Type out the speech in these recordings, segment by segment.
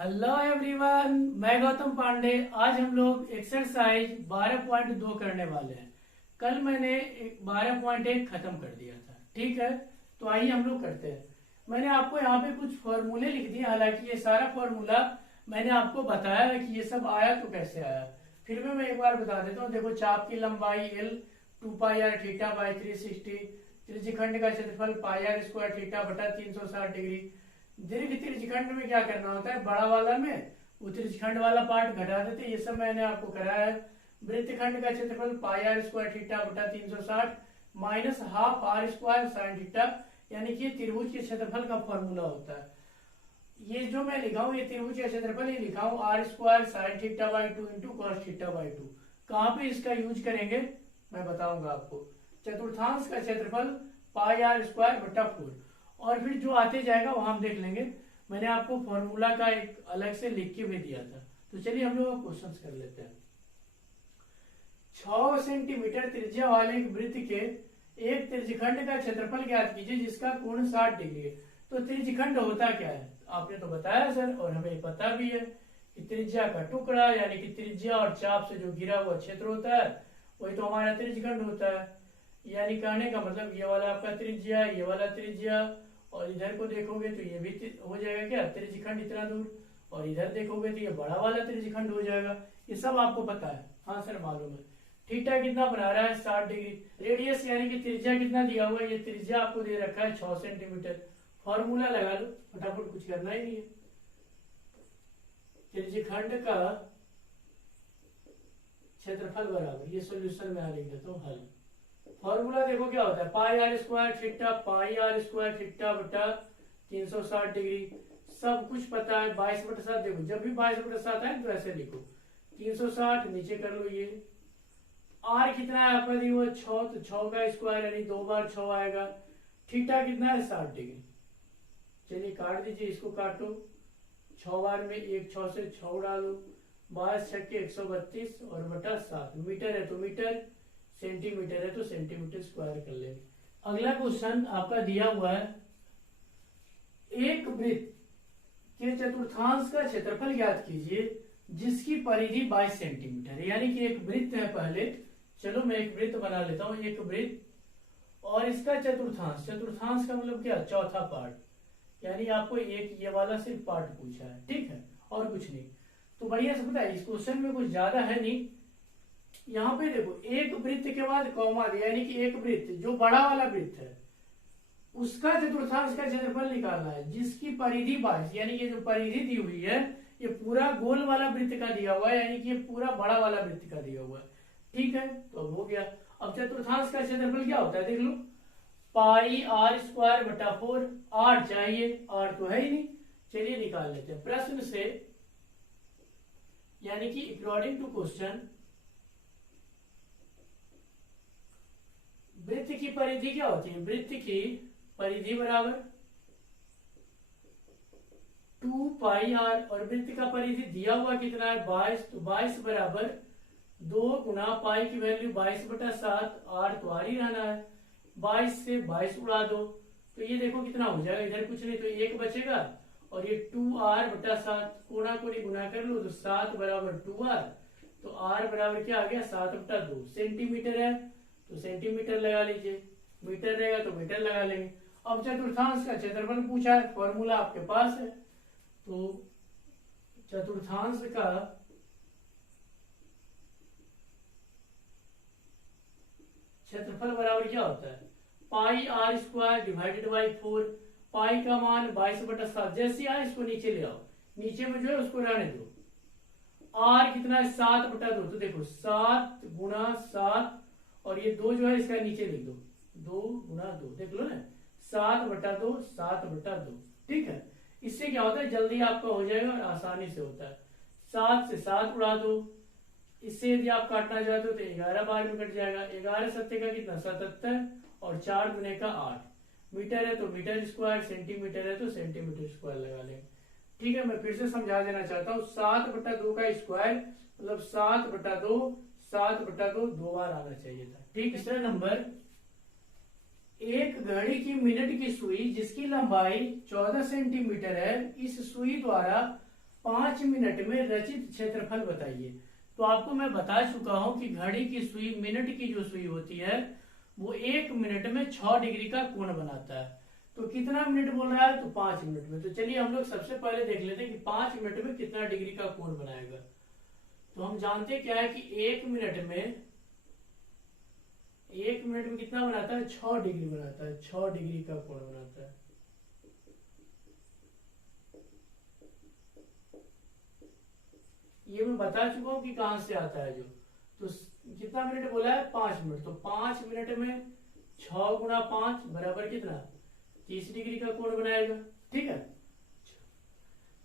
Hello everyone, मैं गौतम पांडे। आज हम लोग एक्सरसाइज 12.2 करने वाले हैं। कल मैंने 12.1 खत्म कर दिया था, ठीक है। तो आइए हम लोग करते हैं। मैंने आपको यहाँ पे कुछ फॉर्मूले लिख दिए, हालांकि ये सारा फॉर्मूला मैंने आपको बताया है कि ये सब आया तो कैसे आया। फिर भी मैं एक बार बता देता हूँ। देखो, चाप की लंबाई L 2πr थीटा बाई 360, त्रिज्यखंड का क्षेत्रफल πr स्क्वायर थीटा बटा 360 डिग्री। दीर्घ त्रिज्यखंड में क्या करना होता है, बड़ा वाला में वो त्रिज्यखंड वाला पार्ट घटा देते, ये सब मैंने आपको कराया है। वृत्तखंड का क्षेत्रफल πr स्क्वायर थीटा बटा 360 minus half r square sine theta, यानी कि त्रिभुज के क्षेत्रफल का फॉर्मूला होता है। ये जो मैं लिखा हूँ, ये त्रिभुज का क्षेत्रफल ही लिखा हूँ r square sine theta by 2 into cos theta by 2। कहाँ पे इसका यूज करेंगे मैं बताऊंगा आपको। चतुर्थांश का क्षेत्रफल πr स्क्वायर बटा 4, और फिर जो आते जाएगा वो हम देख लेंगे। मैंने आपको फॉर्मूला का एक अलग से लिख के भी दिया था। तो चलिए हम लोग क्वेश्चंस कर लेते हैं। 6 सेंटीमीटर त्रिज्या वाले एक वृत्त के एक त्रिज्यखंड का क्षेत्रफल ज्ञात कीजिए जिसका कोण 60 डिग्री है। तो त्रिज्यखंड होता क्या है, आपने तो बताया सर, और हमें पता भी है कि त्रिज्या का टुकड़ा, यानी कि त्रिज्या और चाप से जो घिरा हुआ क्षेत्र होता है वही तो हमारा त्रिज्यखंड होता है। यानी कहने का मतलब ये वाला आपका त्रिज्या, ये वाला त्रिज्या, और इधर को देखोगे तो ये भी हो जाएगा क्या, त्रिज्यखंड इतना दूर, और इधर देखोगे तो ये बड़ा वाला त्रिज्यखंड हो जाएगा। ये सब आपको पता है। हाँ सर मालूम है। थीटा कितना बना रहा है, 60 डिग्री। रेडियस यानी कि त्रिज्या कितना दिया हुआ है, ये त्रिज्या आपको दे रखा है 6 सेंटीमीटर। फॉर्मूला लगा लो फटाफट, कुछ करना ही नहीं है। त्रिज्यखंड का क्षेत्रफल बराबर, ये सोल्यूशन में लिख देता हूँ, हल। फॉर्मूला देखो क्या होता है, πr square theta πr square theta बटा 360 डिग्री। सब कुछ पता है। 22/7, देखो जब भी 22/7 है तो ऐसे लिखो 360, नीचे कर लो ये। r कितना है आपका दी वो 6, तो 6 का स्क्वायर यानी 2 बार 6 आएगा। थीटा कितना है 60 डिग्री। चलिए काट दीजिए, इसको काटो। 6 बार में 1 6 से 6 उड़ा दो, 22 6 के 132 और बटा 7। मीटर है तो मीटर, सेंटीमीटर है तो सेंटीमीटर स्क्वायर कर लेंगे। अगला क्वेश्चन आपका दिया हुआ है, एक वृत्त के चतुर्थांश का क्षेत्रफल ज्ञात कीजिए जिसकी परिधि 22 सेंटीमीटर है। यानी कि एक वृत्त है पहले, चलो मैं एक वृत्त बना लेता हूं, एक वृत्त, और इसका चतुर्थांश, चतुर्थांश का मतलब क्या, चौथा पार्ट, यानी आपको एक ये वाला सिर्फ पार्ट पूछा है, ठीक है, और कुछ नहीं। तो बढ़िया से पता है, इस क्वेश्चन में कुछ ज्यादा है नहीं। यहाँ पे देखो, एक वृत्त के बाद कॉमा दिया, यानी कि एक वृत्त जो बड़ा वाला वृत्त है उसका चतुर्थांश का क्षेत्रफल निकालना है जिसकी परिधि 22, यानी ये जो परिधि दी हुई है ये पूरा गोल वाला वृत्त का दिया हुआ है, यानी कि ये पूरा बड़ा वाला वृत्त का दिया हुआ है, ठीक है। तो अब हो गया। अब चतुर्थांश का क्षेत्रफल क्या होता है देख लो, πr स्क्वायर बटा 4। r चाहिए, r तो है ही नहीं। चलिए निकाल लेते हैं प्रश्न से, यानी कि अकॉर्डिंग टू क्वेश्चन। वृत्त की परिधि क्या होती है, वृत्त की परिधि बराबर 2πr, और वृत्त का परिधि दिया हुआ कितना है 22, तो 22 बराबर 2 गुना पाई की वैल्यू 22/7, r तो r ही रहना है। 22 से 22 उड़ा दो तो ये देखो कितना हो जाएगा, इधर कुछ नहीं तो 1 बचेगा, और ये 2r/7 कोना कोनी गुना कर लो तो 7 बराबर 2r, तो r बराबर क्या आ गया 7/2। सेंटीमीटर है तो सेंटीमीटर लगा लीजिए, मीटर रहेगा तो मीटर लगा लेंगे। अब चतुर्थांश का क्षेत्रफल पूछा है, फॉर्मूला आपके पास है। तो चतुर्थांश का क्षेत्रफल बराबर क्या होता है, πr स्क्वायर डिवाइडेड बाई 4। पाई का मान 22/7, जैसे आए इसको नीचे ले आओ, नीचे में जो है उसको रहने दो। r कितना है 7/2, तो देखो 7 गुना 7, और ये 2 जो है इसका नीचे लिख दो, 2 गुना 2, देख लो ना, 7/2 7/2, ठीक है। इससे क्या होता है, जल्दी आपका हो जाएगा और आसानी से होता है। 7 से 7 उड़ा दो, इससे यदि आप काटना चाहते हो तो 11 बार में कट जाएगा। 11 सत्ते का कितना 77, और 4 गुने का 8। मीटर है तो मीटर स्क्वायर, सेंटीमीटर है तो सेंटीमीटर स्क्वायर लगा लेंगे, ठीक है। मैं फिर से समझा देना चाहता हूँ, 7/2 का स्क्वायर मतलब 7/2, 7/2 2 बार आना चाहिए था, ठीक। तीसरा नंबर, एक घड़ी की मिनट की सुई जिसकी लंबाई 14 सेंटीमीटर है, इस सुई द्वारा 5 मिनट में रचित क्षेत्रफल बताइए। तो आपको मैं बता चुका हूं कि घड़ी की सुई, मिनट की जो सुई होती है वो 1 मिनट में 6 डिग्री का कोण बनाता है। तो कितना मिनट बोल रहा है, तो 5 मिनट में। तो चलिए हम लोग सबसे पहले देख लेते हैं कि 5 मिनट में कितना डिग्री का कोण बनाएगा। तो हम जानते क्या है कि 1 मिनट में कितना बनाता है, 6 डिग्री बनाता है, 6 डिग्री का कोण बनाता है। ये मैं बता चुका हूं कि कहां से आता है जो। तो कितना मिनट बोला है, 5 मिनट। तो 5 मिनट में 6 गुणा 5 बराबर कितना, 30 डिग्री का कोण बनाएगा। ठीक है।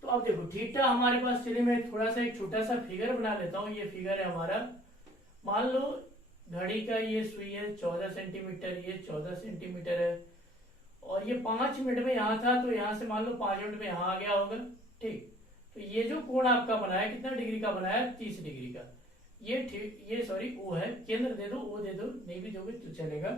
तो अब देखो थीटा हमारे पास, चलिए मैं थोड़ा सा एक छोटा सा फिगर बना लेता हूं। ये फिगर है हमारा, मान लो घड़ी का ये सुई है 14 सेंटीमीटर, ये 14 सेंटीमीटर है, और ये 5 मिनट में यहाँ था, तो यहाँ से मान लो 5 मिनट में यहाँ आ गया होगा। ठीक। तो ये जो कोण आपका बनाया कितना डिग्री का बनाया, 30 डिग्री का। ये ठीक, ये सॉरी ओ है, केंद्र दे दो, ओ दे दो, नहीं भी दोगे तो चलेगा।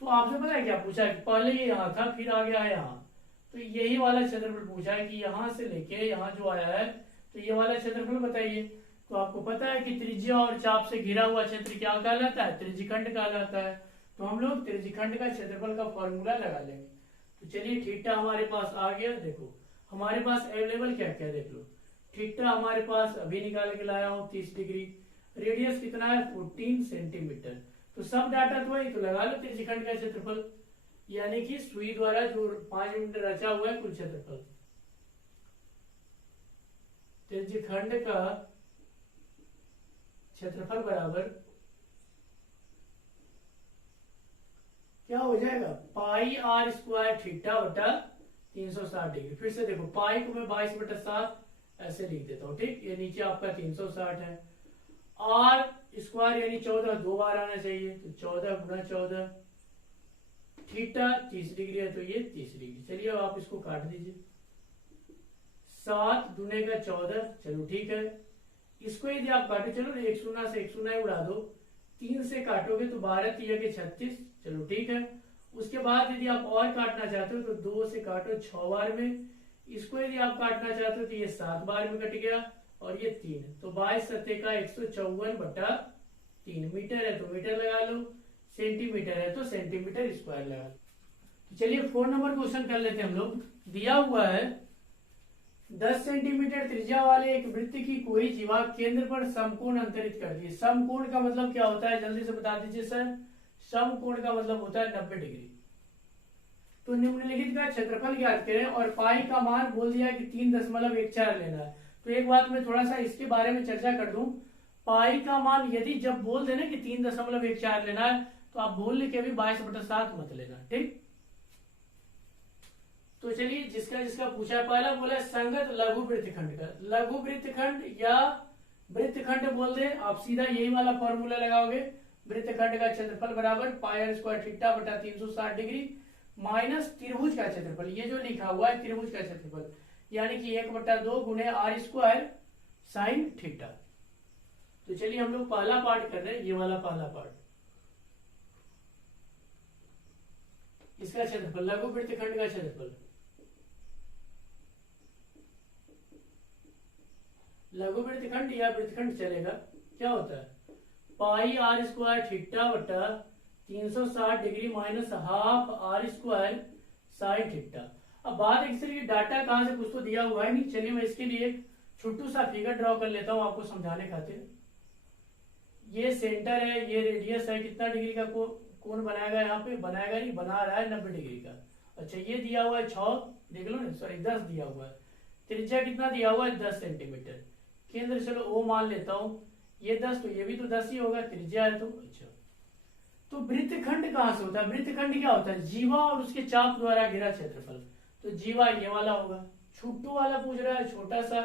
तो आपसे पता है क्या पूछा है, पहले ये यहाँ था फिर आ गया है यहाँ, तो यही वाला क्षेत्रफल पूछा है कि यहाँ से लेके यहाँ जो आया है, तो ये वाला क्षेत्रफल बताइए। तो आपको पता है कि त्रिज्या और चाप से घिरा हुआ क्षेत्र क्या कहलाता है, त्रिज्यखंड कहलाता है। तो हम लोग त्रिज्यखंड का क्षेत्रफल का फॉर्मूला लगा लेंगे। तो चलिए थीटा हमारे पास आ गया। देखो हमारे पास अवेलेबल क्या क्या देख लो। थीटा हमारे पास अभी निकाल के लाया हूँ 30 डिग्री, रेडियस कितना है 14 सेंटीमीटर। तो सब डाटा तो है, तो लगा लो त्रिज्यखंड का क्षेत्रफल, यानी कि सुई द्वारा जो 5 मिनट रचा हुआ है कुल क्षेत्रफल। त्रिज्यखंड का क्षेत्रफल बराबर क्या हो जाएगा, पाई आर स्क्वायर थीटा बटा 360 डिग्री। फिर से देखो पाई को मैं 22/7 ऐसे लिख देता हूँ। ठीक, ये नीचे आपका 360 है। आर स्क्वायर यानी 14 दो बार आना चाहिए, तो 14 गुना 14, थीटा 30 डिग्री है, तो ये 30 डिग्री। चलिए अब आप इसको काट दीजिए, 7 दूने का 14, चलो ठीक है। इसको यदि आप काटो, चलो एक शून्य से एक शून्य उड़ा दो, 3 से काटोगे तो 12 3 के 36, चलो ठीक है। उसके बाद यदि आप और काटना चाहते हो तो 2 से काटो 6 बार में, इसको यदि आप काटना चाहते हो तो ये 7 बार में कट गया, और ये 3, तो 22 सत्ते का 154/3 मीटर है तो मीटर लगा लो, सेंटीमीटर है तो सेंटीमीटर स्क्वायर लगा लो। तो चलिए 4 नंबर क्वेश्चन कर लेते हैं हम लोग। दिया हुआ है 10 सेंटीमीटर त्रिज्या वाले एक वृत्त की कोई जीवा केंद्र पर समकोण अंतरित कर दी। समकोण का मतलब क्या होता है, जल्दी से बता दीजिए सर। समकोण का मतलब होता है 90 डिग्री। तो निम्नलिखित का क्षेत्रफल ज्ञात करें, और पाई का मान बोल दिया कि 3.14 लेना है। तो एक बात मैं थोड़ा सा इसके बारे में चर्चा कर दूं। पाई का मान यदि जब बोल देना कि 3.14 लेना है, तो आप बोल के अभी 22/7 मत लेना। ठीक, तो चलिए जिसका जिसका पूछा है, पहला बोला संगत लघु वृत्तखंड का। लघु वृत्तखंड या वृत्तखंड बोल दे, आप सीधा यही वाला फॉर्मूला लगाओगे। वृत्तखंड का क्षेत्रफल बराबर पाई आर स्क्वायर थीटा बटा 360 डिग्री माइनस त्रिभुज का क्षेत्रफल, ये जो लिखा हुआ है त्रिभुज का क्षेत्रफल, यानी कि 1/2 गुणे आर स्क्वायर साइन थीटा। तो चलिए हम लोग पहला पार्ट कर रहे हैं, ये वाला पहला पार्ट। इसका क्षेत्रफल, लघु वृत्तखंड का क्षेत्रफल, लघु वृत्तखंड या वृत्तखंड चलेगा। क्या होता है, पाई आर स्क्वायर थीटा बटा 360 degree minus half r square sine theta. अब बात एक से डाटा कहां से, कुछ तो दिया हुआ है नहीं। चलिए मैं इसके लिए एक छोटू सा फिगर ड्रॉ कर लेता हूं आपको समझाने खातिर। ये सेंटर है, ये रेडियस है, कितना डिग्री का कोण बनाएगा, यहाँ पे बनाएगा नहीं, बना रहा है 90 डिग्री का। अच्छा ये दिया हुआ है 6, देख लो ना, सॉरी 10 दिया हुआ है। त्रिज्या कितना दिया हुआ है, 10 सेंटीमीटर। केंद्र चलो ओ मान लेता हूं, ये 10, तो ये भी तो 10 ही होगा, त्रिज्या है तो। अच्छा तो वृत्तखंड कहां से होता है, वृत्तखंड क्या होता है, जीवा और उसके चाप द्वारा घिरा क्षेत्रफल। तो जीवा ये वाला होगा, छोटू वाला पूछ रहा है छोटा सा,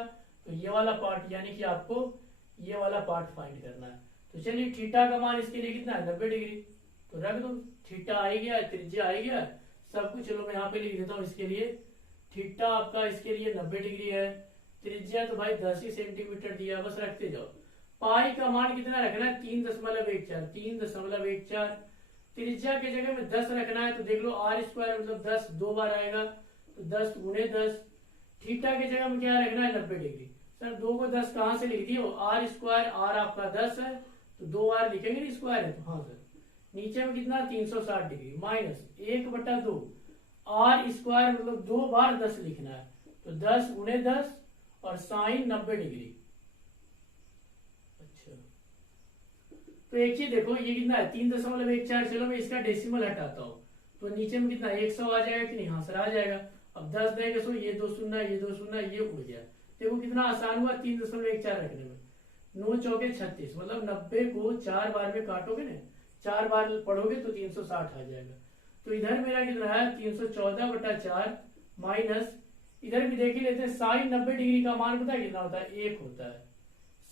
तो ये वाला पार्ट, यानी कि आपको ये वाला पार्ट फाइंड करना है। तो चलिए थीटा का मान इसके लिए कितना है, 90 डिग्री, तो रख दो। थीटा आ गया, त्रिज्या आ गया, सब कुछ। चलो मैं यहाँ पे लिख देता हूँ इसके लिए। थीटा आपका इसके लिए 90 डिग्री है, त्रिज्या तो भाई 10 ही सेंटीमीटर दिया, बस रखते जाओ। पाई का मान कितना रखना है, 3.14, 3.14। त्रिज्या की जगह में 10 रखना है, तो देख लो आर स्क्वायर मतलब 10 दो बार आएगा, तो 10 गुणे 10, थीटा की जगह में क्या रखना है 90 डिग्री। सर 2 को 10 कहाँ से लिख दिए, आर स्क्वायर, आर आपका 10 है तो 2 आर लिखेंगे ना, स्क्वायर है तो हाँ सर। नीचे में कितना 360 डिग्री माइनस 1/2 आर स्क्वायर मतलब 2 बार 10 लिखना है तो 10 गुणे 10 और साइन 90 डिग्री। अच्छा तो एक चीज देखो ये कितना है 3.14। चलो मैं इसका डेसिमल हटाता हूँ तो नीचे में कितना 100 आ जाएगा कि नहीं, हाँ सर आ जाएगा। अब 10 देंगे सो ये 2 शून्य ये 2 शून्य ये उड़ गया। देखो कितना आसान हुआ 3.14 रखने में। 9 चौके 36 मतलब 90 को 4 बार में काटोगे ना, 4 बार पढ़ोगे तो 360 आ जाएगा। तो इधर मेरा कितना है 314/4 माइनस इधर भी देख ही लेते हैं साइन 90 डिग्री का मान पता है कितना होता है, 1 होता है।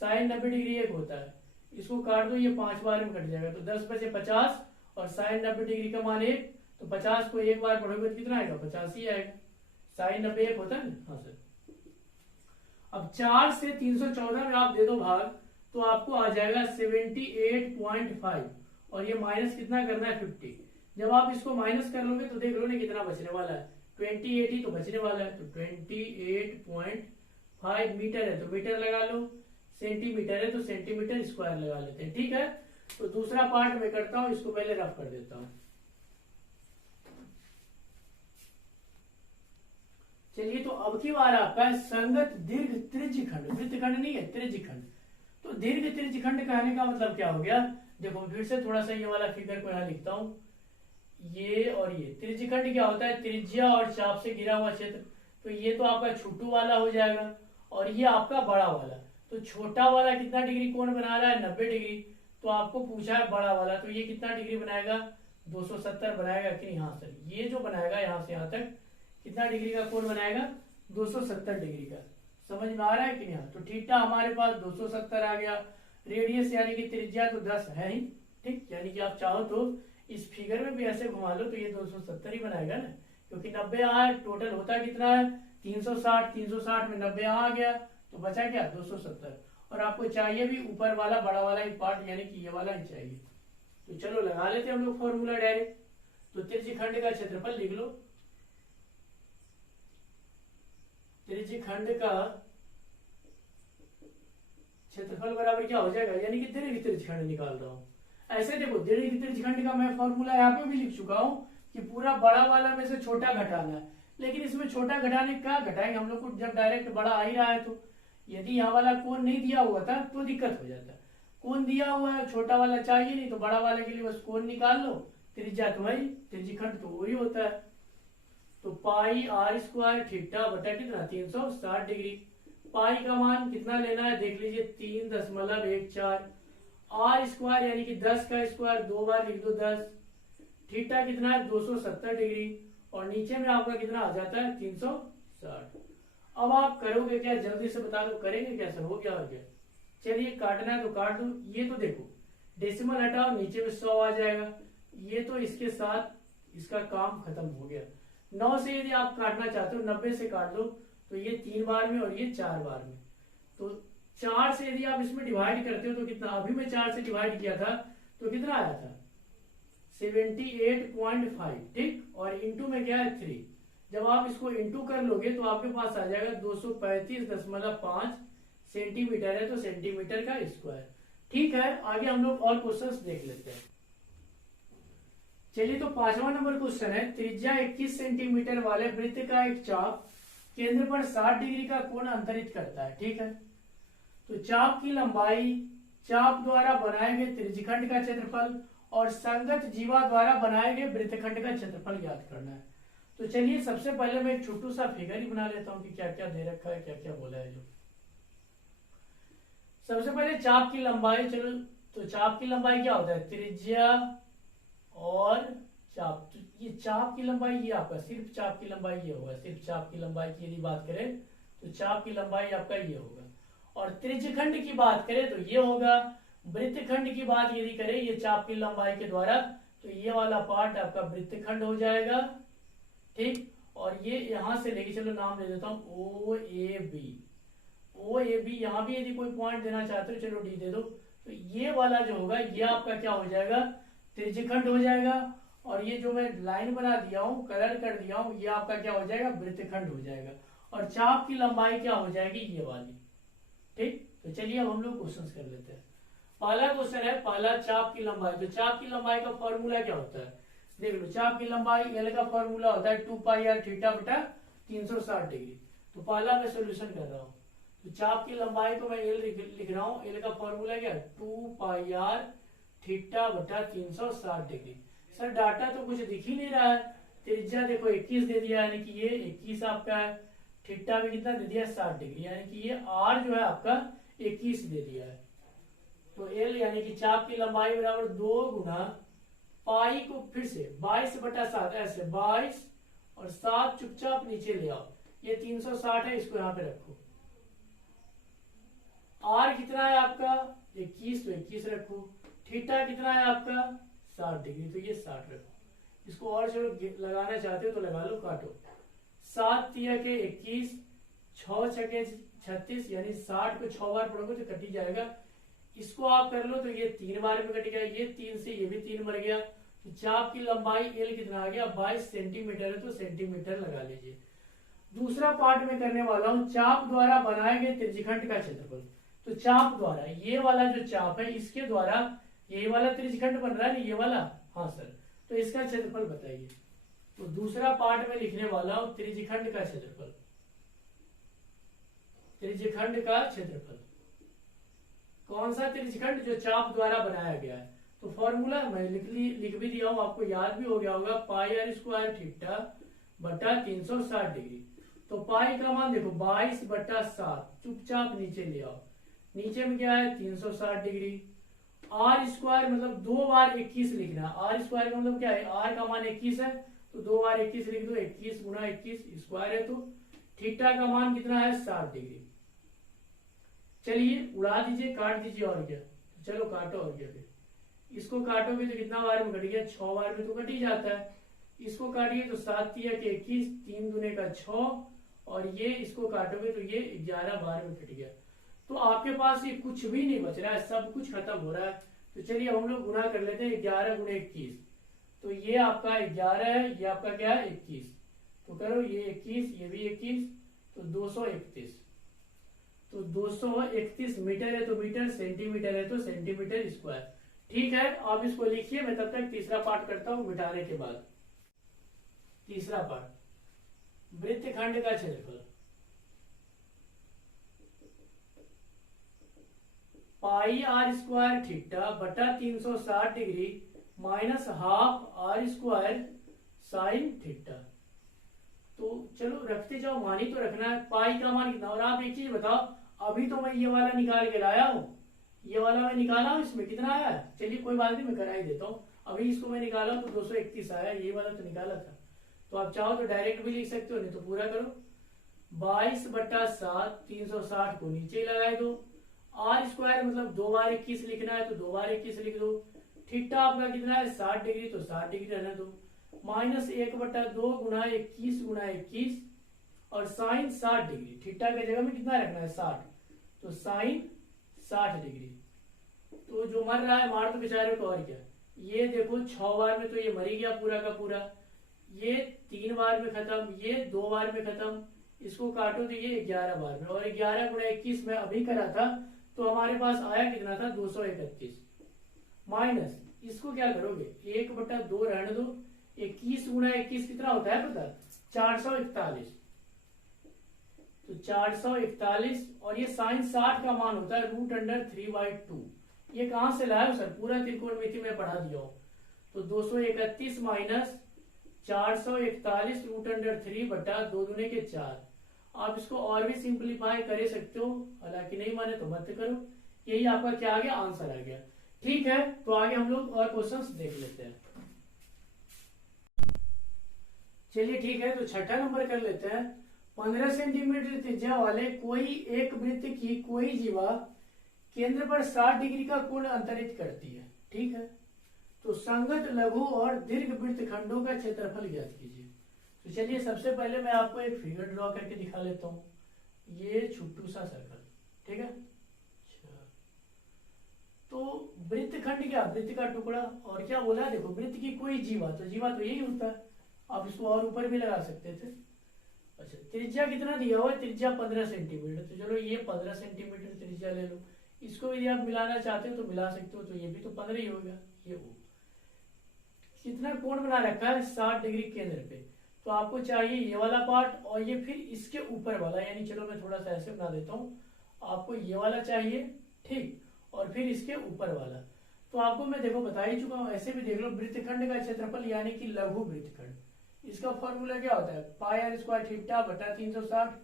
साइन 90 डिग्री 1 होता है, इसको काट दो ये 5 बार में कट जाएगा तो 10 बचे 50 और साइन 90 डिग्री का मान 1 तो 50 को 1 बार पढ़ोगे तो कितना आएगा 50 ही आएगा। साइन 90 1 होता है ना, हाँ सर। अब 4 से 314 में आप दे दो भाग तो आपको आ जाएगा 78.5 और ये माइनस कितना करना है 50। जब आप इसको माइनस कर लोगे तो देख लो ना कितना बचने वाला है 28 ही तो बचने वाला है। तो 28.5 मीटर है तो मीटर लगा लो, सेंटीमीटर है तो सेंटीमीटर स्क्वायर लगा लेते हैं। ठीक है तो दूसरा पार्ट मैं करता हूं, इसको पहले रफ कर देता हूं। चलिए तो अब की बार आपका है संगत दीर्घ त्रिज्यखंड, वृत्तखंड नहीं है त्रिज्यखंड। तो दीर्घ त्रिज्यखंड कहने का मतलब क्या हो गया, देखो फिर से थोड़ा सा ये वाला फिगर को यहाँ लिखता हूं। ये और ये त्रिज्यखंड क्या होता है, त्रिज्या और चाप से घिरा हुआ क्षेत्र। तो ये तो आपका छोटू वाला हो जाएगा और ये आपका बड़ा वाला। तो छोटा वाला कितना डिग्री कोण बना रहा है 90 डिग्री। तो आपको पूछा है बड़ा वाला तो ये कितना डिग्री बनाएगा 270 बनाएगा कि नहीं, हाँ सर। ये जो बनाएगा यहाँ से यहाँ तक कितना डिग्री का कोण बनाएगा 270 डिग्री का। समझ में आ रहा है कि नहीं। तो थीटा हमारे पास 270 आ गया, रेडियस यानी कि त्रिज्या तो 10 है ही। ठीक यानी कि आप चाहो तो इस फिगर में भी ऐसे घुमा लो तो ये 270 ही बनाएगा ना, क्योंकि 90 आ टोटल होता कितना है 360। 360 में 90 आ गया तो बचा क्या 270। और आपको चाहिए भी ऊपर वाला बड़ा वाला ही पार्ट यानी कि ये वाला ही चाहिए। तो चलो लगा लेते हैं हम लोग फॉर्मूला डायरेक्ट। तो त्रिज्यखंड का क्षेत्रफल लिख लो, त्रिज्यखंड का क्षेत्रफल बराबर क्या हो जाएगा, यानी कि दीर्घ त्रिज्यखंड निकाल रहा हूं। ऐसे देखो दीर्घ त्रिज्यखंड का मैं फॉर्मूला यहाँ पे भी लिख चुका हूं कि पूरा बड़ा वाला में से छोटा घटाना है। लेकिन इसमें छोटा घटाने क्या घटाएंगे हम लोग को, जब डायरेक्ट बड़ा आ ही रहा है। तो यदि यहाँ वाला कोण नहीं दिया हुआ था तो दिक्कत हो जाता है। कोण दिया हुआ है, छोटा वाला चाहिए नहीं तो बड़ा वाले के लिए बस कोण निकाल लो, त्रिज्या तो है, त्रिज्यखंड तो वही होता है। तो पाई आर स्क्वायर थीटा बटा कितना 360 डिग्री। पाई का मान कितना लेना है देख लीजिए 3.14। आर स्क्वायर यानी कि 10 का स्क्वायर 2 बार लिख दो 10। थीटा कितना है 270 डिग्री और नीचे में आपका कितना आ जाता है 360। अब आप करोगे क्या जल्दी से बता दो, करेंगे क्या सर, हो गया और क्या। चलिए काटना है तो काट दो। ये तो देखो डेसिमल हटाओ नीचे में 100 आ जाएगा। ये तो इसके साथ इसका काम खत्म हो गया। 9 से यदि आप काटना चाहते हो 90 से काट दो तो ये 3 बार में और ये 4 बार में। तो 4 से यदि आप इसमें डिवाइड करते हो तो कितना, अभी मैं 4 से डिवाइड किया था तो कितना आया था 78.5। ठीक और इंटू में क्या है 3। जब आप इसको इंटू कर लोगे तो आपके पास आ जाएगा 235.5 सेंटीमीटर है तो सेंटीमीटर का स्क्वायर। ठीक है आगे हम लोग और क्वेश्चंस देख लेते हैं। चलिए तो 5वां नंबर क्वेश्चन है, त्रिज्या 21 सेंटीमीटर वाले वृत्त का एक चाप केंद्र पर 60 डिग्री का कोण अंतरित करता है। ठीक है तो चाप की लंबाई, चाप द्वारा बनाए गए त्रिज्यखंड का क्षेत्रफल और संगत जीवा द्वारा बनाए गए वृत्तखंड का क्षेत्रफल याद करना है। तो चलिए सबसे पहले मैं एक छोटू सा फिगर ही बना लेता हूं कि क्या क्या दे रखा है, क्या क्या बोला है। जो सबसे पहले चाप की लंबाई, चलो तो चाप की लंबाई क्या होता है त्रिज्या और चाप। तो ये चाप की लंबाई ये आपका सिर्फ चाप की लंबाई ये होगा, सिर्फ चाप की लंबाई की यदि बात करें तो चाप की लंबाई आपका ये होगा। और त्रिज्यखंड की बात करें तो ये होगा। वृत्तखंड की बात यदि करें ये चाप की लंबाई के द्वारा तो ये वाला पार्ट आपका वृत्तखंड हो जाएगा। ठीक और ये यहां से लेके चलो नाम दे देता हूं ओ A B. O A B यहाँ भी यदि कोई पॉइंट देना चाहते हो चलो डी दे दो। तो ये वाला जो होगा ये आपका क्या हो जाएगा त्रिज्यखंड हो जाएगा। और ये जो मैं लाइन बना दिया हूं, कलर कर दिया हूं, ये आपका क्या हो जाएगा वृत्तखंड हो जाएगा। और चाप की लंबाई क्या हो जाएगी, ये वाली। ठीक, तो चलिए अब हम लोग क्वेश्चन कर लेते हैं। पहला क्वेश्चन है, पहला चाप की लंबाई। तो चाप की लंबाई का फॉर्मूला क्या होता है, देख लो। चाप की लंबाई एल का फॉर्मूला होता है 2 पाई आर थीटा बटा 360 डिग्री। तो पहला मैं सोल्यूशन कर रहा हूँ। तो चाप की लंबाई को मैं एल लिख रहा हूँ। एल का फॉर्मूला क्या है, 2 पाई आर थीटा बटा 360 डिग्री। सर डाटा तो कुछ दिख ही नहीं रहा है। त्रिज्या देखो 21 दे दिया, यानी कि ये 21 आपका है। थीटा भी कितना दे दिया, 60 डिग्री, यानी कि ये आर जो है आपका 21 दे दिया है। तो एल यानी कि चाप की लंबाई बराबर 2 गुना पाई को फिर से 22 बटा 7, ऐसे 22 और 7 चुपचाप नीचे ले आओ। ये 360 है, इसको यहां पे रखो। आर कितना है आपका 21, तो 21 रखो। थीटा कितना है आपका 60 डिग्री, तो ये 60 रखो। इसको और चलो लगाना चाहते हो तो लगा लो, काटो। 7 तिया के 21, 6 छके 36, यानी 60 को 6 बार पढ़ोगे तो कट ही जाएगा। इसको आप कर लो तो ये 3 बार में कट गया, ये 3 से ये भी 3 मर गया। तो चाप की लंबाई एल कितना आ गया, 22 सेंटीमीटर है, तो सेंटीमीटर लगा लीजिए। दूसरा पार्ट में करने वाला हूं, चाप द्वारा बनाए गए त्रिज्यखंड का क्षेत्रफल। तो चाप द्वारा, ये वाला जो चाप है इसके द्वारा ये वाला त्रिज्यखंड बन रहा है, ये वाला, हाँ सर, तो इसका क्षेत्रफल बताइए। तो दूसरा पार्ट में लिखने वाला हूं त्रिज्यखंड का क्षेत्रफल। त्रिज्यखंड का क्षेत्रफल कौन सा त्रिज्यखंड, जो चाप द्वारा बनाया गया है। तो फॉर्मूला मैं लिख भी दिया हूं, आपको याद भी हो गया होगा, पाई आर स्क्वायर थीटा बटा 360 डिग्री। तो पाई का मान देखो 22 बटा 7, चुपचाप नीचे ले आओ। नीचे में क्या है 360 डिग्री। आर स्क्वायर मतलब 2 बार 21 लिखना। आर स्क्वायर का मतलब क्या है, आर का मान 21 है, तो 2 बार 21 लिख दो। 21 गुना 21 स्क्वायर है, तो थीटा का मान कितना है 60 डिग्री। चलिए उड़ा दीजिए, काट दीजिए, और क्या। चलो काटो, और क्या। फिर इसको काटोगे तो कितना बार में कट गया, 6 बार में तो कट ही जाता है। इसको काटिए तो 7 तिया के 21, 3 दूने का 6, और ये इसको काटोगे तो ये 11 बार में कट गया। तो आपके पास ये कुछ भी नहीं बच रहा है, सब कुछ खत्म हो रहा है। तो चलिए हम लोग गुना कर लेते हैं, 11 गुणे 21, तो ये आपका 11 है, ये आपका क्या है 21। तो करो, ये 21, ये भी 21, तो 231। तो 231 मीटर है तो मीटर, सेंटीमीटर है तो सेंटीमीटर स्क्वायर। ठीक है, आप इसको लिखिए, मैं तब तक तीसरा पार्ट करता हूं मिटाने के बाद। तीसरा पार्ट, वृत्तखंड का क्षेत्रफल। पाई आर स्क्वायर थीटा बटा 360 degree minus half r square sine theta. तो चलो रखते जाओ, मान ही तो रखना है। पाई का मान कितना, और आप एक चीज बताओ, अभी तो मैं ये वाला निकाल के लाया हूं, ये वाला मैं निकाला हूं, इसमें कितना आया है। चलिए कोई बात नहीं, मैं करा ही देता हूँ। अभी इसको मैं निकाला तो 231 आया, ये वाला तो निकाला था। तो आप चाहो तो डायरेक्ट भी लिख सकते हो, नहीं तो पूरा करो। 22 बटा 7, 360 को नीचे ही लगाए दो। आर स्क्वायर मतलब 2 बार 21 लिखना है, तो 2 बार 21 लिख दो। थीटा आपका कितना है 60 डिग्री, तो 60 डिग्री रहने दो। माइनस 1 बटा 2 गुना 21 गुना 21, और साइन 60 डिग्री। थीटा की जगह में कितना रखना है 60, तो साइन 60 डिग्री। तो जो मर रहा है मार तो बेचारे को, और क्या। ये देखो 6 बार में तो ये मर ही गया पूरा का पूरा। ये 3 बार में खत्म, ये 2 बार में खत्म। इसको काटो तो ये 11 बार में, और 11 गुना 21 में अभी करा था, तो हमारे पास आया कितना था 231। माइनस इसको क्या करोगे, 1 बटा 2 रहने दो। 21 गुना 21 कितना होता है पता, 441। तो 441, और ये साइन 60 का मान होता है √3/2। ये कहां से लाया सर, पूरा त्रिकोणमिति में पढ़ा दिया हूं। तो 231 माइनस 441 √3 बटा 2 दूने के 4। आप इसको और भी सिंपलीफाई कर सकते हो, हालांकि नहीं माने तो मत करो। यही आपका क्या आ गया, आंसर आ गया। ठीक है, तो आगे हम लोग और क्वेश्चंस देख लेते हैं। चलिए ठीक है, तो छठा नंबर कर लेते हैं। 15 सेंटीमीटर त्रिज्या वाले कोई एक वृत्त की कोई जीवा केंद्र पर 60 डिग्री का कोण अंतरित करती है। ठीक है, तो संगत लघु और दीर्घ वृत्त खंडों का क्षेत्रफल ज्ञात कीजिए। तो चलिए सबसे पहले मैं आपको एक फिगर ड्रॉ करके दिखा लेता हूं। ये छोटू सा सर्कल, ठीक है। तो वृत्त खंड क्या, वृत्त का टुकड़ा, और क्या बोला देखो, वृत्त की कोई जीवा, तो जीवा तो यही होता है। आप इसको और ऊपर भी लगा सकते थे। अच्छा, त्रिज्या कितना दिया हुआ है? त्रिज्या 15 सेंटीमीटर। तो चलो ये 15 सेंटीमीटर त्रिज्या ले लो। इसको यदि आप मिलाना चाहते हो तो मिला सकते हो, तो ये भी तो 15 ही होगा। ये वो कितना कोण बना रखा है? 60 डिग्री केंद्र पे। तो आपको चाहिए ये वाला पार्ट और ये फिर इसके ऊपर वाला, यानी चलो मैं थोड़ा सा ऐसे बना देता हूँ। आपको ये वाला चाहिए, ठीक, और फिर इसके ऊपर वाला। तो आपको मैं देखो बता ही चुका हूँ। ऐसे भी देख लो, वृत्तखंड का क्षेत्रफल यानी कि लघु वृत्तखंड, इसका फॉर्मूला क्या होता है? पाई आर स्क्वायर थीटा बटा 360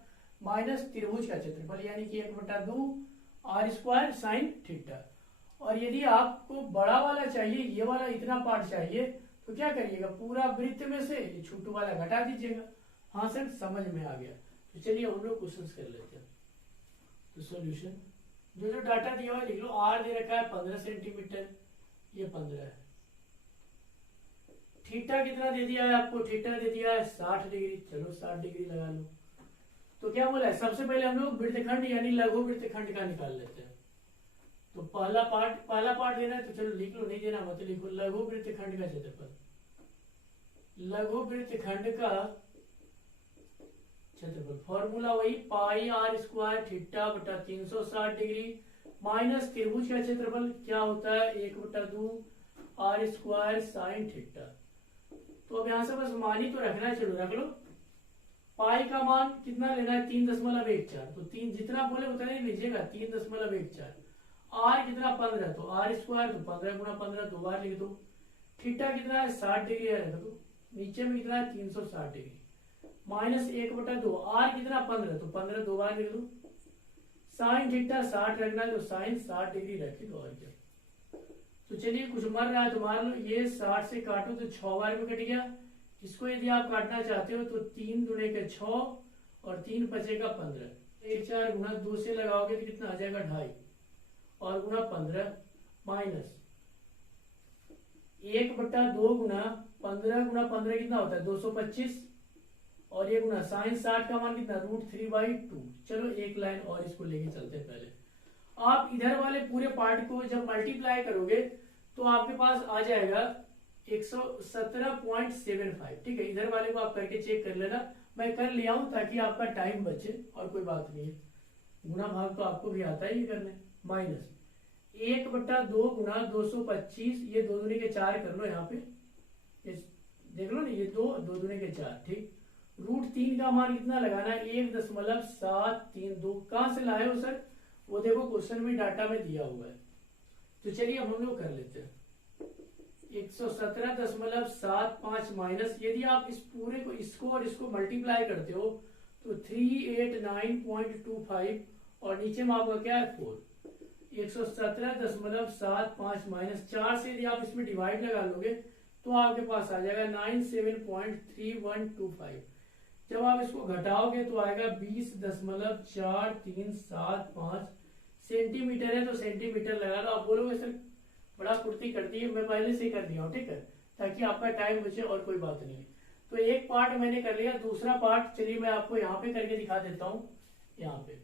माइनस त्रिभुज का क्षेत्रफल यानी कि 1/2 आर स्क्वायर साइन थीटा। और यदि आपको बड़ा वाला चाहिए, ये वाला इतना पार्ट चाहिए, तो क्या करिएगा? पूरा वृत्त में से ये छोटू वाला घटा दीजिएगा। हाँ सर, समझ में आ गया। तो चलिए हम लोग क्वेश्चन कर लेते हैं। तो सॉल्यूशन, जो जो डाटा दिया हुआ है लिख लो। आर दे रखा है 15 सेंटीमीटर, ये 15 है। थीटा कितना दे दिया है आपको? थीटा दे दिया है 60 डिग्री। चलो 60 डिग्री लगा लो। तो क्या बोला है? सबसे पहले हम लोग वृत्तखंड यानी लघु वृत्तखंड का निकाल लेते हैं। तो पहला पार्ट लेना है, तो चलो लिख लो, नहीं देना मत लिखो। लघु वृत्तखंड का क्षेत्रफल, लघु वृत्तखंड का क्षेत्रफल फॉर्मूला वही पाई आर स्क्वायर थीटा बटा 360 डिग्री माइनस त्रिभुज का क्षेत्रफल क्या होता है? 1/2 आर स्क्वायर साइन थीटा। तो अब यहां से बस मान ही तो रखना है, चलो रख लो। पाई का मान कितना लेना है? 3.14। तो 3 जितना बोले उतना ही लीजिएगा, 3.14। आर कितना? 15। तो आर स्क्वायर, तो 15 गुना 15 दो बार लिख दो। थीटा कितना है? 60 डिग्री है, रख दो। नीचे में कितना है? 360 डिग्री माइनस 1/2। आर कितना? 15। तो 15 दो बार लिख दो। साइन थीटा 60 रखना है, तो साइन 60 डिग्री रख दो। और क्या? तो चलिए, कुछ मर रहा है तो मार लो। ये 60 से काटो तो 6 बार में कट गया। इसको यदि आप काटना चाहते हो तो 3 दूने के 6 और 3 बचेगा 15। 1 4 गुना 2 से लगाओगे तो कितना आ जाएगा? 2.5 और गुना 15 माइनस 1/2 गुना 15 कितना होता है? 225 और ये गुना साइन 60 का मान कितना? √3/2। चलो एक लाइन और इसको लेके चलते हैं। पहले आप इधर वाले पूरे पार्ट को जब मल्टीप्लाई करोगे तो आपके पास आ जाएगा 117.75। ठीक है, इधर वाले को आप करके चेक कर लेना। मैं कर लिया हूं ताकि आपका टाइम बचे, और कोई बात नहीं है। गुना भाग तो आपको भी आता ही करने। माइनस 1/2 गुना 225, ये 2 दूनी के 4 कर लो यहाँ पे, देख लो ना, ये 2 दूनी के 4, ठीक। √3 का मान कितना लगाना है? 1.732। कहां से लाए हो सर? वो देखो क्वेश्चन में डाटा में दिया हुआ है। तो चलिए हम लोग कर लेते हैं। 117.75 माइनस, यदि आप इस पूरे को, इसको और इसको मल्टीप्लाई करते हो तो 389.25 और नीचे में आपका क्या है? 4। 117.75 माइनस 4 से यदि आप इसमें डिवाइड लगा लोगे तो आपके पास आ जाएगा 97.3125। जब आप इसको घटाओगे तो आएगा 20.4375 सेंटीमीटर है। तो सेंटीमीटर लगा लो। आप बोलोगे सर बड़ा फुर्ती करती है, मैं पहले से ही कर दिया हूँ, ठीक है, ताकि आपका टाइम बचे और कोई बात नहीं है। तो एक पार्ट मैंने कर लिया। दूसरा पार्ट चलिए मैं आपको यहाँ पे करके दिखा देता हूँ। यहाँ पे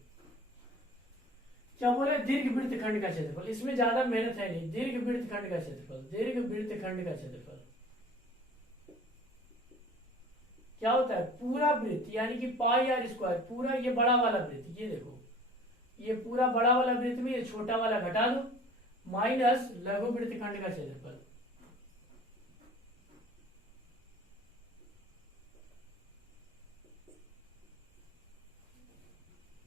क्या बोले? दीर्घ वृत्तखंड का क्षेत्रफल। इसमें ज्यादा मेहनत है नहीं। दीर्घ वृत्तखंड का क्षेत्रफल, दीर्घ वृत्तखंड का क्षेत्रफल क्या होता है? पूरा वृत्त यानी कि पाई आर स्क्वायर, पूरा ये बड़ा वाला वृत्त, ये देखो, ये पूरा बड़ा वाला वृत्त में ये छोटा वाला घटा दो, माइनस लघु वृत्तखंड का क्षेत्रफल।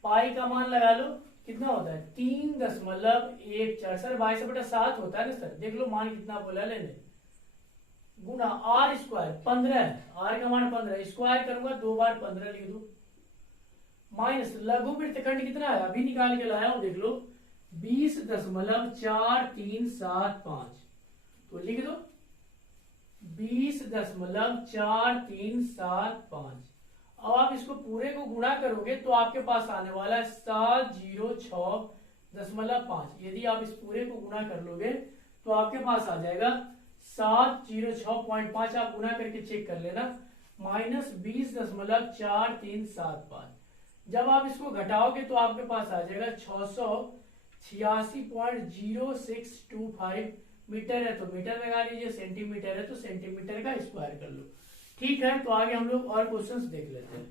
पाई का मान लगा लो, कितना होता है? 3.14। सर 22/7 होता है ना सर, देख लो मान कितना बोला लेने, गुना आर स्क्वायर 15 है। आर का मान 15, स्क्वायर करूंगा 2 बार 15 लिख दो, माइनस लघु वृत्तखंड कितना है? अभी निकाल के लाया हूं, देख लो 20.4375। तो लिख दो 20.4375। अब आप इसको पूरे को गुणा करोगे तो आपके पास आने वाला है 706.5। यदि आप इस पूरे को गुणा कर लोगे तो आपके पास आ जाएगा 706.5। आप गुणा करके चेक कर लेना, माइनस 20.4375। जब आप इसको घटाओगे तो आपके पास आ जाएगा 686.0625 मीटर है तो मीटर लगा लीजिए, सेंटीमीटर है तो सेंटीमीटर का स्क्वायर कर लो। ठीक है, तो आगे हम लोग और क्वेश्चंस देख लेते हैं।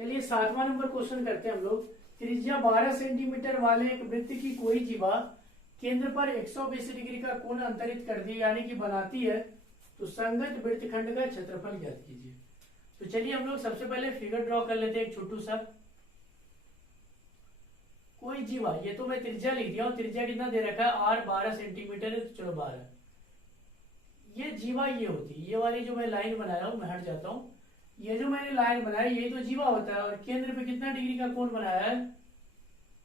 चलिए 7वां नंबर क्वेश्चन करते हैं हम लोग। त्रिज्या 12 सेंटीमीटर वाले एक वृत्त की कोई जीवा केंद्र पर 120 डिग्री का कोण अंतरित कर दी यानी कि बनाती है, तो संगत वृत्तखंड का क्षेत्रफल ज्ञात कीजिए। तो चलिए हम लोग सबसे पहले फिगर ड्रॉ कर लेते हैं एक छोटू सा। कोई जीवा, ये तो मैं त्रिज्या लिख दिया हूं, त्रिज्या कितना दे रखा है r 12 सेंटीमीटर है, तो चलो 12। ये जीवा ये होती है, ये वाली जो मैं लाइन बनाया हूं, मैं हट जाता हूं, ये जो मैंने लाइन बनाया यही तो जीवा होता है। और केंद्र पे कितना डिग्री का कोण बनाया है,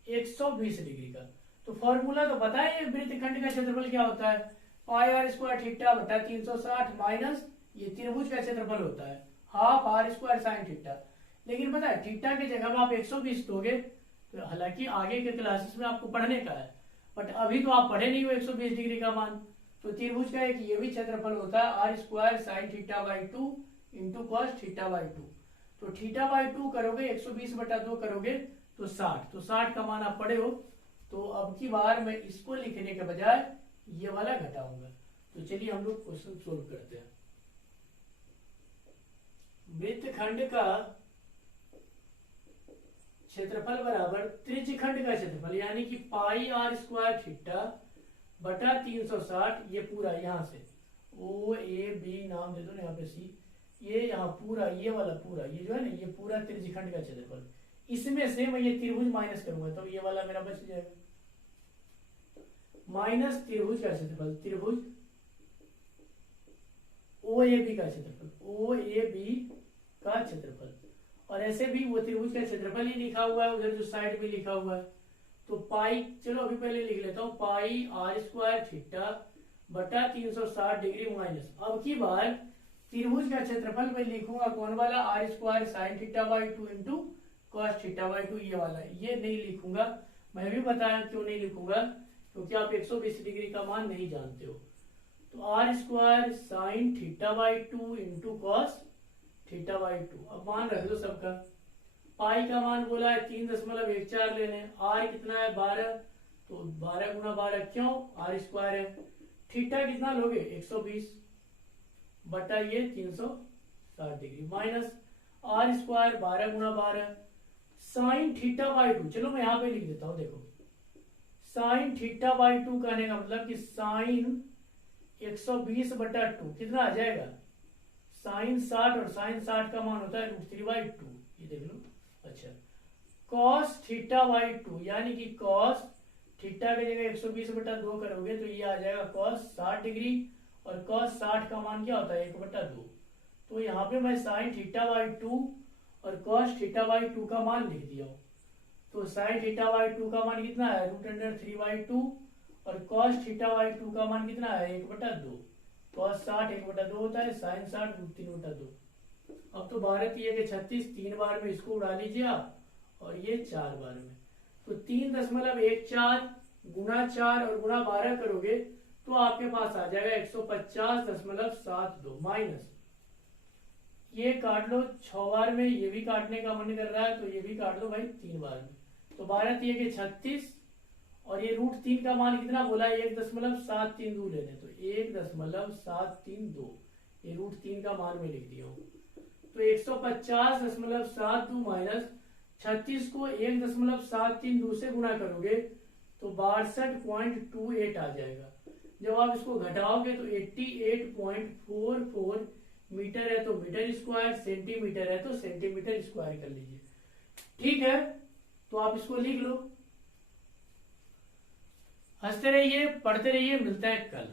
120 डिग्री का। तो फॉर्मूला तो पता है, ये वृत्तखंड का क्षेत्रफल क्या होता है, पाई आर स्क्वायर थीटा बटा 360 माइनस ये त्रिभुज का क्षेत्रफल होता है half r square sine theta. लेकिन पता है थीटा की जगह में आप 120 दोगे, तो हालांकि आगे के क्लासेस में आपको पढ़ने का है, बट अभी तो आप पढ़े नहीं हो 120 डिग्री का मान। तो त्रिभुज का एक ये भी क्षेत्रफल होता है r square sine theta by 2 into cos theta by 2। तो थीटा बाई 2 करोगे 120 बटा 2 करोगे तो 60, तो 60 का मान आप पढ़े हो। तो अब की बार मैं इसको लिखने के बजाय ये वाला घटाऊंगा। तो चलिए हम लोग क्वेश्चन सोल्व करते हैं। वृत्तखंड का क्षेत्रफल बराबर त्रिज्यखंड का क्षेत्रफल यानी कि पाई आर स्क्वायर थीटा बटा 360, ये पूरा यहां से ओ ए बी नाम दे दो ना, यहाँ पे सी, ये यहाँ पूरा ये वाला पूरा ये जो है ना ये पूरा त्रिज्यखंड का क्षेत्रफल, इसमें से मैं ये त्रिभुज माइनस करूंगा तो ये वाला मेरा बच जाएगा, माइनस त्रिभुज का क्षेत्रफल, त्रिभुज ओ ए बी का क्षेत्रफल, ओ ए बी का क्षेत्रफल। और ऐसे भी वो त्रिभुज का क्षेत्रफल ही लिखा हुआ है, उधर जो साइड में लिखा हुआ है। तो पाई, चलो अभी पहले लिख लेता हूं, पाई आर स्क्वायर थीटा बटा 360 डिग्री माइनस, अब की बार त्रिभुज का क्षेत्रफल मैं लिखूंगा कौन वाला, r square sine theta by 2 into cos theta by 2, ये वाला, ये नहीं लिखूंगा। मैं भी बताया क्यों नहीं लिखूंगा, क्योंकि आप 120 डिग्री का मान नहीं जानते हो। तो r square sine theta by 2 into cos theta by 2। अब मान रख दो सबका, पाई का मान बोला है 3.14 लेने, आर कितना है 12, तो 12 गुना 12 क्यों, आर स्क्वायर है। थीटा कितना लोगे 120 बटा ये 360 डिग्री माइनस आर स्क्वायर 12 गुना 12 साइन थीटा बाई 2। चलो मैं यहां पे लिख देता हूं, देखो साइन थीटा बाई 2 कहने का मतलब कि साइन 120 बटा 2 कितना आ जाएगा, साइन 60, और साइन 60 का मान होता है √3/2, ये देख लो। अच्छा, कॉस थीटा बाई 2 यानी कि कॉस थीटा की जगह 120 बटा 2 करोगे तो ये आ जाएगा कॉस 60 डिग्री, और कॉस 60 का मान क्या होता है 1/2। तो यहाँ पे मैं साइन थीटा बाई 2 और कॉस थीटा बाई 2 का मान लिख दिया हूँ। तो साइन थीटा बाई 2 का मान कितना है √3/2, और कॉस थीटा बाई 2 का मान कितना है 1/2। कॉस 60 1/2 होता है, साइन 60 √3/2। अब तो 12 के 36, 3 बार में इसको उड़ा लीजिए आप, और ये 4 बार में, तो 3.14 गुना 4 और गुना 12 करोगे तो आपके पास आ जाएगा 150.72 माइनस, ये काट लो 6 बार में, ये भी काटने का मन कर रहा है तो ये भी काट दो भाई 3 बार में। तो 12 के 36, और ये √3 का मान कितना बोला 1.732 लेने, तो 1.732 ये √3 का मान में लिख दिया हूं। तो 150.72 माइनस 36 को 1.732 से गुना करोगे तो 62.28 आ जाएगा। जब आप इसको घटाओगे तो 88.44 मीटर है तो मीटर स्क्वायर, सेंटीमीटर है तो सेंटीमीटर स्क्वायर कर लीजिए। ठीक है, तो आप इसको लिख लो। हंसते रहिए, पढ़ते रहिए, मिलता है कल।